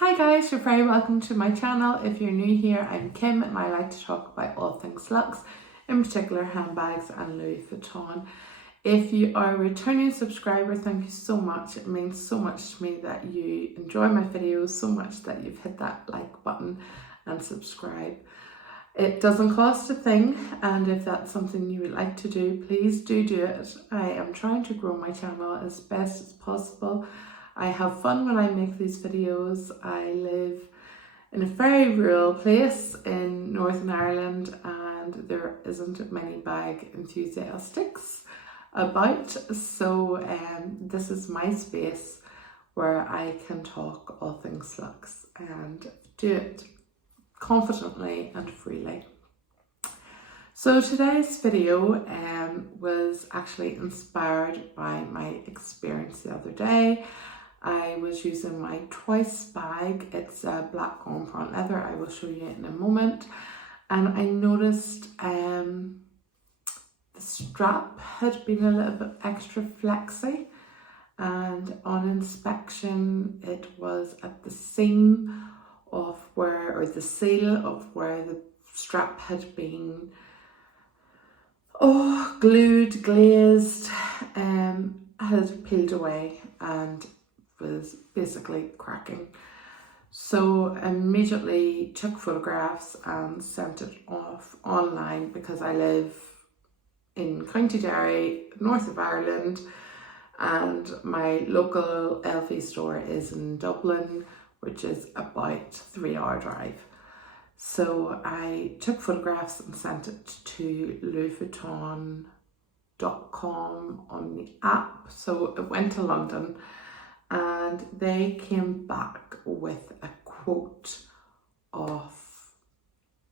Hi guys, you're very welcome to my channel. If you're new here, I'm Kim and I like to talk about all things luxe, in particular handbags and Louis Vuitton. If you are a returning subscriber, thank you so much. It means so much to me that you enjoy my videos so much that you've hit that like button and subscribe. It doesn't cost a thing, and if that's something you would like to do, please do it. I am trying to grow my channel as best as possible. I have fun when I make these videos. I live in a very rural place in Northern Ireland and there isn't many bag enthusiasts about, so this is my space where I can talk all things luxe and do it confidently and freely. So today's video was actually inspired by my experience the other day. I was using my Twice bag. It's a black on front leather. I will show you in a moment. And I noticed the strap had been a little bit extra flexy, and on inspection it was at the seam of where, or the seal of where the strap had been glued, glazed, had peeled away and was basically cracking. So immediately took photographs and sent it off online because I live in County Derry, north of Ireland, and my local LV store is in Dublin, which is about 3-hour drive. So I took photographs and sent it to louisvuitton.com on the app. So it went to London and they came back with a quote of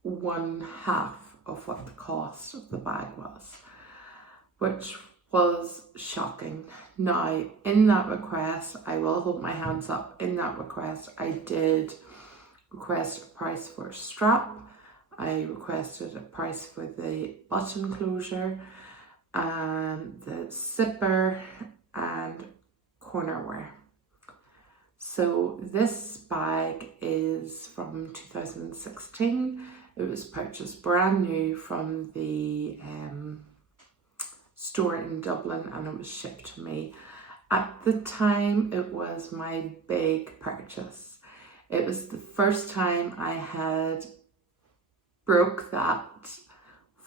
1/2 of what the cost of the bag was, which was shocking. Now, in that request, I will hold my hands up, in that request I did request a price for a strap, I requested a price for the button closure and the zipper and corner wear. So this bag is from 2016. It was purchased brand new from the store in Dublin and it was shipped to me. At the time, it was my big purchase. It was the first time I had broke that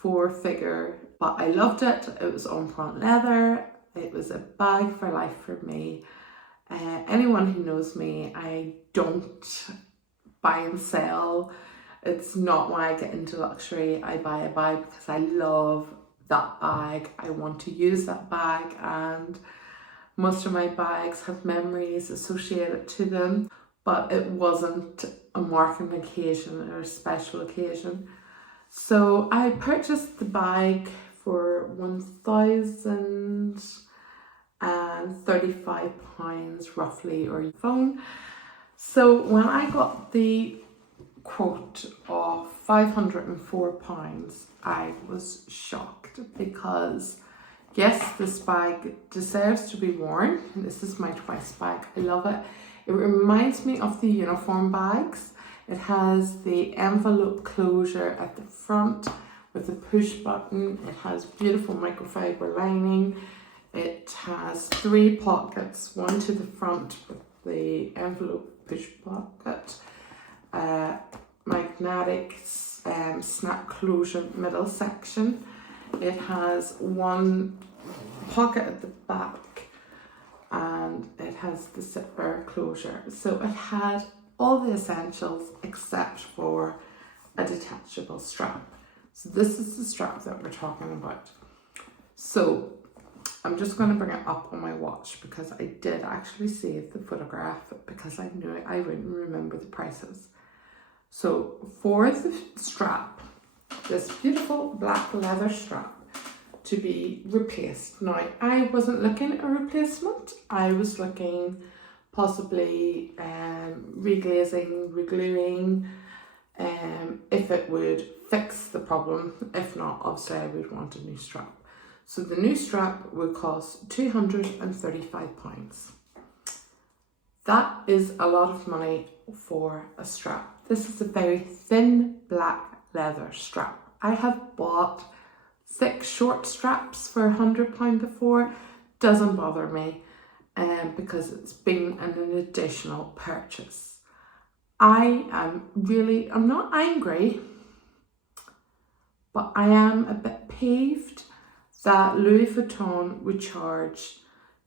4-figure, but I loved it. It was on front leather. It was a bag for life for me. Anyone who knows me, I don't buy and sell. It's not why I get into luxury. I buy a bag because I love that bag. I want to use that bag, and most of my bags have memories associated to them, but it wasn't a marking occasion or a special occasion. So I purchased the bag for £1,035 roughly, or phone. So when I got the quote of £504, I was shocked because yes, this bag deserves to be worn. This is my Twice bag. I love it. It reminds me of the uniform bags. It has the envelope closure at the front with a push button. It has beautiful microfiber lining. It has 3 pockets, one to the front with the envelope push pocket, magnetic snap closure middle section. It has 1 pocket at the back and it has the zipper closure. So it had all the essentials except for a detachable strap. So this is the strap that we're talking about. So I'm just going to bring it up on my watch because I did actually save the photograph because I knew I wouldn't remember the prices. So for the strap, this beautiful black leather strap to be replaced. Now, I wasn't looking at a replacement. I was looking possibly reglazing, regluing, if it would fix the problem. If not, obviously I would want a new strap. So the new strap would cost £235. That is a lot of money for a strap. This is a very thin black leather strap. I have bought 6 short straps for £100 before. Doesn't bother me because it's been an additional purchase. I'm not angry, but I am a bit peeved that Louis Vuitton would charge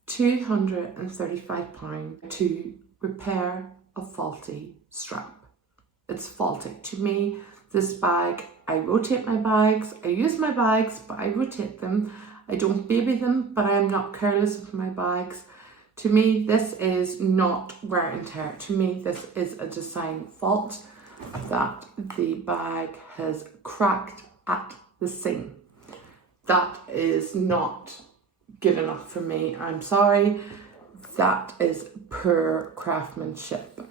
£235 to repair a faulty strap. It's faulty. To me, this bag, I rotate my bags, I use my bags, but I rotate them. I don't baby them, but I am not careless with my bags. To me, this is not wear and tear. To me, this is a design fault that the bag has cracked at the seam. That is not good enough for me. I'm sorry. That is poor craftsmanship.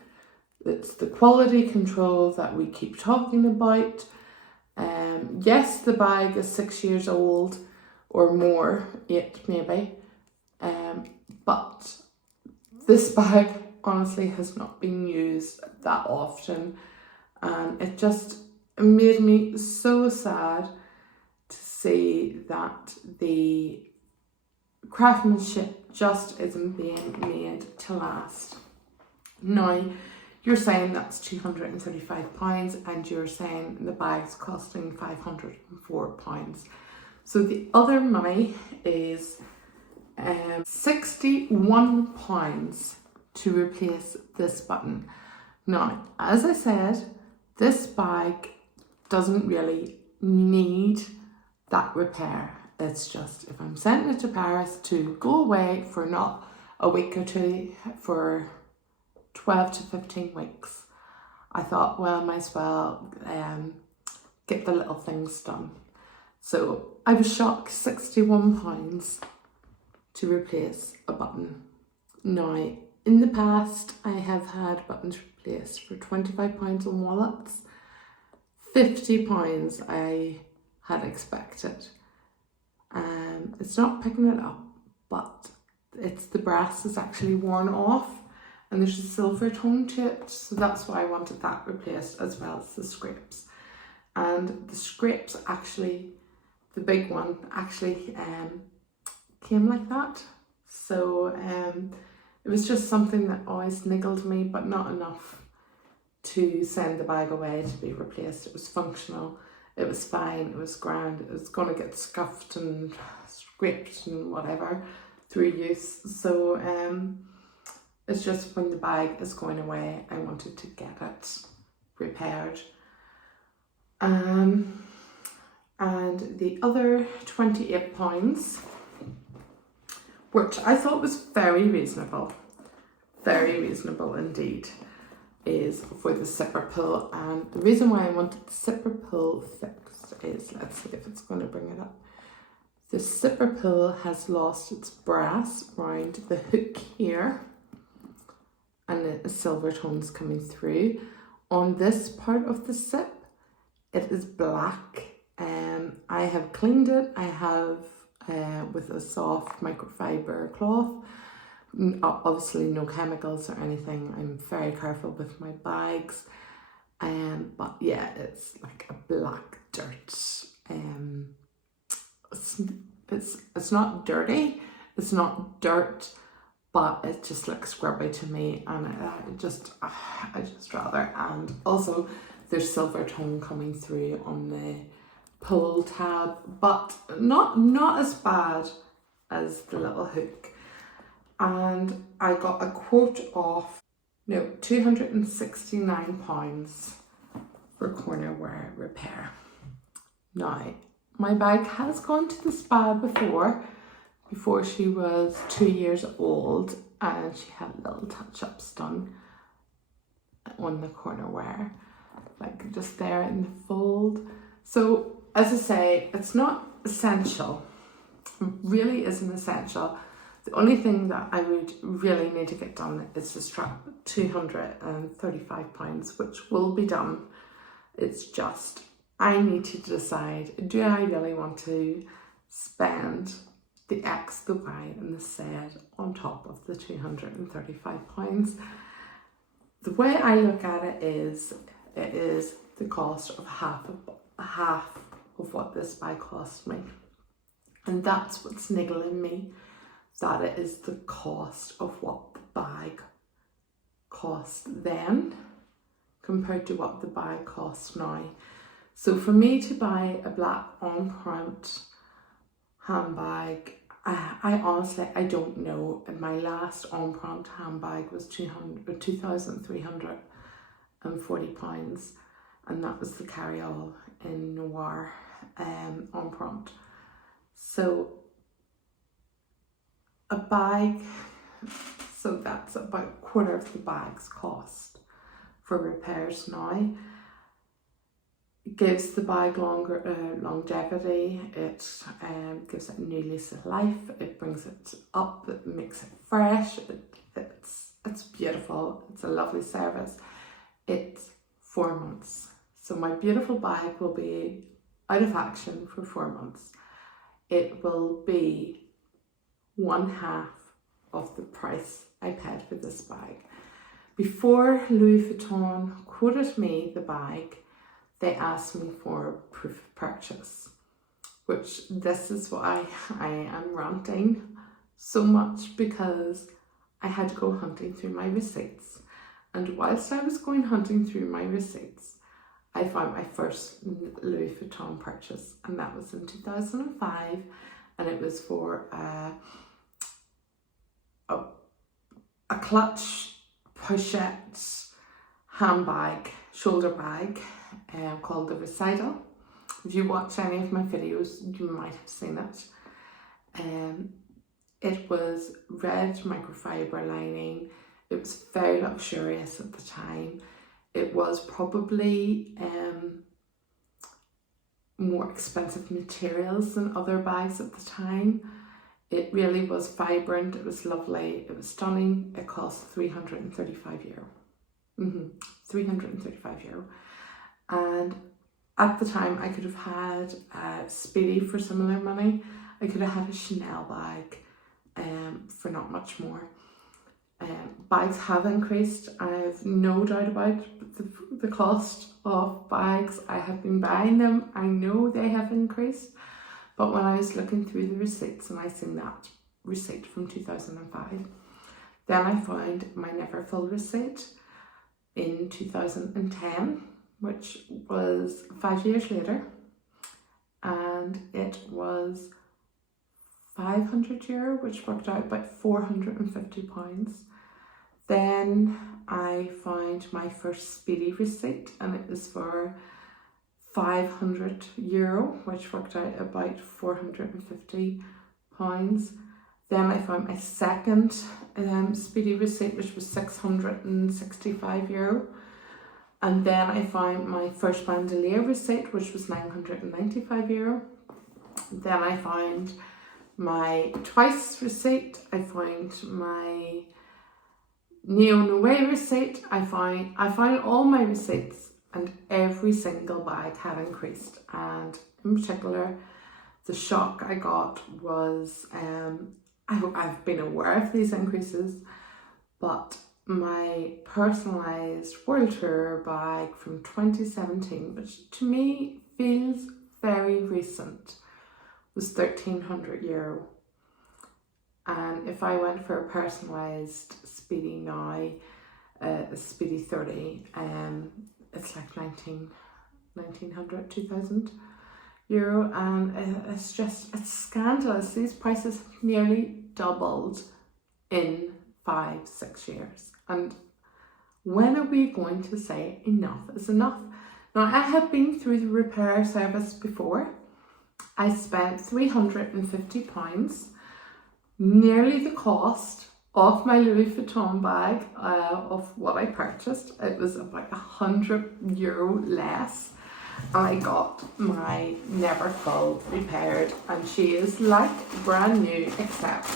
It's the quality control that we keep talking about. Yes, the bag is 6 years old or more, 8 maybe. But this bag honestly has not been used that often, and it just made me so sad to see that the craftsmanship just isn't being made to last. Now, you're saying that's £235 and you're saying the bag's costing £504. So the other money is £61 to replace this button. Now, as I said, this bag doesn't really need that repair. It's just if I'm sending it to Paris to go away for not a week or two, for 12 to 15 weeks, I thought, well, I might as well get the little things done. So I was shocked, £61 to replace a button. Now, in the past, I have had buttons replaced for £25 on wallets. £50 I had expected. It's not picking it up, but it's the brass is actually worn off and there's a silver tone to it, so that's why I wanted that replaced, as well as the scrapes. And the scrapes actually, the big one actually came like that. So it was just something that always niggled me, but not enough to send the bag away to be replaced. It was functional, it was fine, it was grand, it was going to get scuffed and scraped and whatever through use. So it's just when the bag is going away, I wanted to get it repaired. And the other £28, which I thought was very reasonable indeed, is for the zipper pull. And the reason why I wanted the zipper pull fixed is, let's see if it's going to bring it up. The zipper pull has lost its brass around the hook here, and the silver tones coming through. On this part of the zip, it is black. I have cleaned it. I have with a soft microfiber cloth. Obviously no chemicals or anything. I'm very careful with my bags. But yeah, it's like a black dirt. It's not dirty. It's not dirt, but it just looks scrubby to me, and I just rather. And also, there's silver tone coming through on the pull tab, but not as bad as the little hook. And I got a quote of £269 for corner wear repair. Now, my bag has gone to the spa before she was 2 years old, and she had little touch-ups done on the corner wear, like just there in the fold. So as I say, it's not essential. It really isn't essential. The only thing that I would really need to get done is the strap, £235, which will be done. It's just, I need to decide, do I really want to spend the X, the Y and the Z on top of the £235? the way I look at it is the cost of half of what this bag cost me. And that's what's niggling me, that it is the cost of what the bag cost then compared to what the bag costs now. So for me to buy a black on print handbag, I honestly, I don't know. And my last on print handbag was £2,340, and that was the carry-all in Noir on print. So a bag, so that's about a quarter of the bag's cost for repairs now. It gives the bag longer longevity. It gives it a new lease of life. It brings it up. It makes it fresh. It's beautiful. It's a lovely service. It's 4 months. So my beautiful bag will be out of action for 4 months. It will be 1/2 of the price I paid for this bag. Before Louis Vuitton quoted me the bag, they asked me for proof of purchase, which this is why I am ranting so much, because I had to go hunting through my receipts. And whilst I was going hunting through my receipts, I found my first Louis Vuitton purchase, and that was in 2005, and it was for a clutch pochette handbag, shoulder bag, called the Recital. If you watch any of my videos, you might have seen it. It was red microfiber lining. It was very luxurious at the time. It was probably more expensive materials than other bags at the time. It really was vibrant. It was lovely. It was stunning. It cost €335. €335. And at the time, I could have had a Speedy for similar money. I could have had a Chanel bag for not much more. Bags have increased. I have no doubt about the cost of bags. I have been buying them. I know they have increased. But when I was looking through the receipts and I seen that receipt from 2005, then I found my never full receipt in 2010, which was 5 years later, and it was €500, which worked out about £450. Then I found my first Speedy receipt, and it was for €500, which worked out about £450. Then I found my second Speedy receipt, which was €665. And then I found my first bandolier receipt, which was €995. Then I found my twice receipt. I found my Neo Noe receipt. I found all my receipts, and every single bag had increased. And in particular, the shock I got was, I've been aware of these increases, but my personalised World Tour bag from 2017, which to me feels very recent, was €1,300. And if I went for a personalised Speedy now, a Speedy 30, it's like €1,900, €2,000, and it's scandalous. These prices have nearly doubled in 5-6 years. And when are we going to say enough is enough? Now, I have been through the repair service before. I spent £350, nearly the cost of my Louis Vuitton bag of what I purchased. It was about €100 less. I got my never full repaired, and she is like brand new, except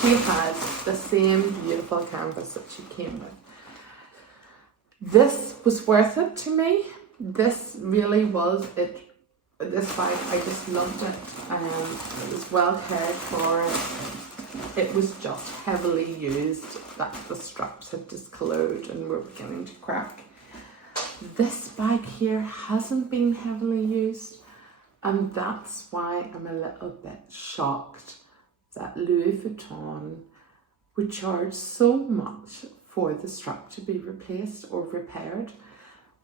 she has the same beautiful canvas that she came with. This was worth it to me. This really was it. This bag, I just loved it. It was well cared for. it was just heavily used, that the straps had discoloured and were beginning to crack. This bag here hasn't been heavily used, and that's why I'm a little bit shocked that Louis Vuitton would charge so much for the strap to be replaced or repaired,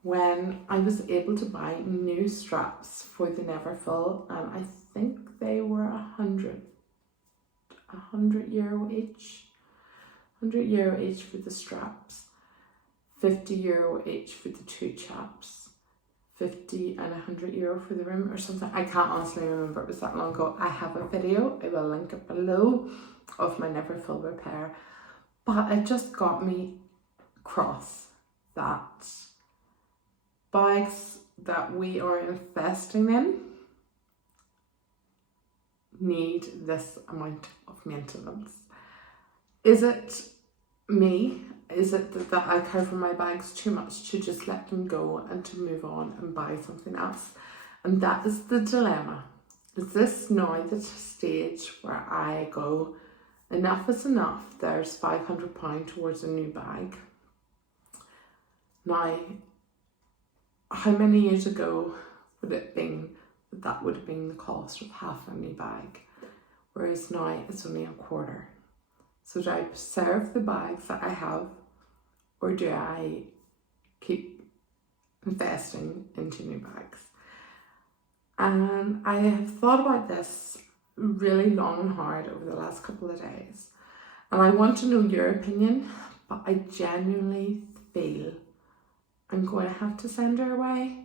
when I was able to buy new straps for the Neverfull, and I think they were €100 each. €100 each for the straps, €50 each for the two chaps, 50 and €100 for the rim or something. I can't honestly remember, it was that long ago. I have a video, I will link it below, of my Neverfull repair, but it just got me cross that bags that we are investing in need this amount of maintenance. Is it me? Is it that I care for my bags too much to just let them go and to move on and buy something else? And that is the dilemma. Is this now the stage where I go, enough is enough, there's £500 towards a new bag? Now, how many years ago would it have been that would have been the cost of half a new bag, whereas now it's only a quarter? So do I preserve the bags that I have, or do I keep investing into new bags? And I have thought about this really long and hard over the last couple of days, and I want to know your opinion, but I genuinely feel I'm going to have to send her away.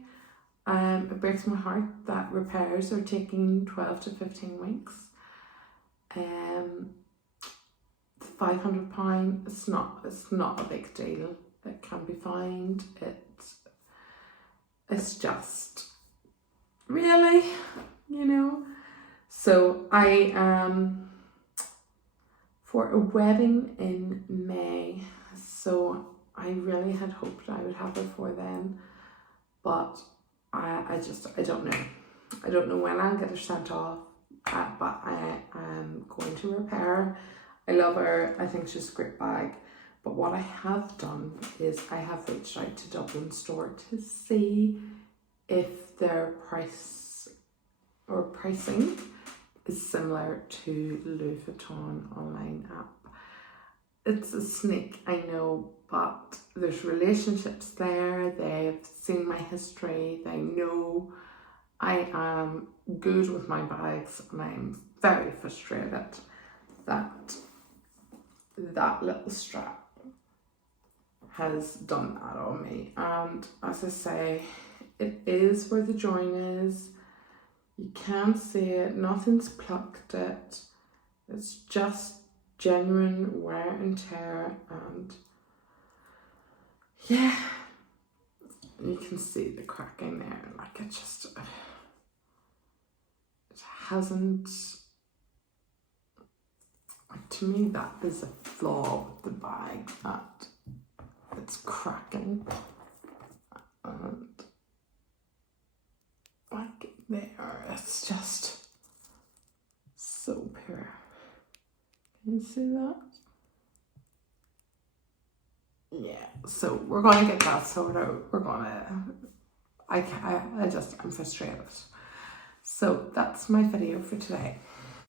It breaks my heart that repairs are taking 12 to 15 weeks. £500, it's not a big deal. It can be found. It's just really, you know. So I for a wedding in May, so I really had hoped I would have it for then, but I don't know. I don't know when I'll get her sent off, but I am going to repair her. I love her. I think she's a great bag. But what I have done is I have reached out to Dublin store to see if their price or pricing is similar to Louis Vuitton online app. It's a sneak, I know, but there's relationships there. They've seen my history. They know I am good with my bags, and I'm very frustrated that that little strap has done that on me. And as I say, it is where the join is. You can't see it, nothing's plucked it. It's just genuine wear and tear, and yeah, you can see the cracking there. Like, it hasn't, to me, that is a flaw with the bag, that it's cracking. And like there, it's just so pure. Can you see that? Yeah, so we're gonna get that sorted out. I'm frustrated. So that's my video for today.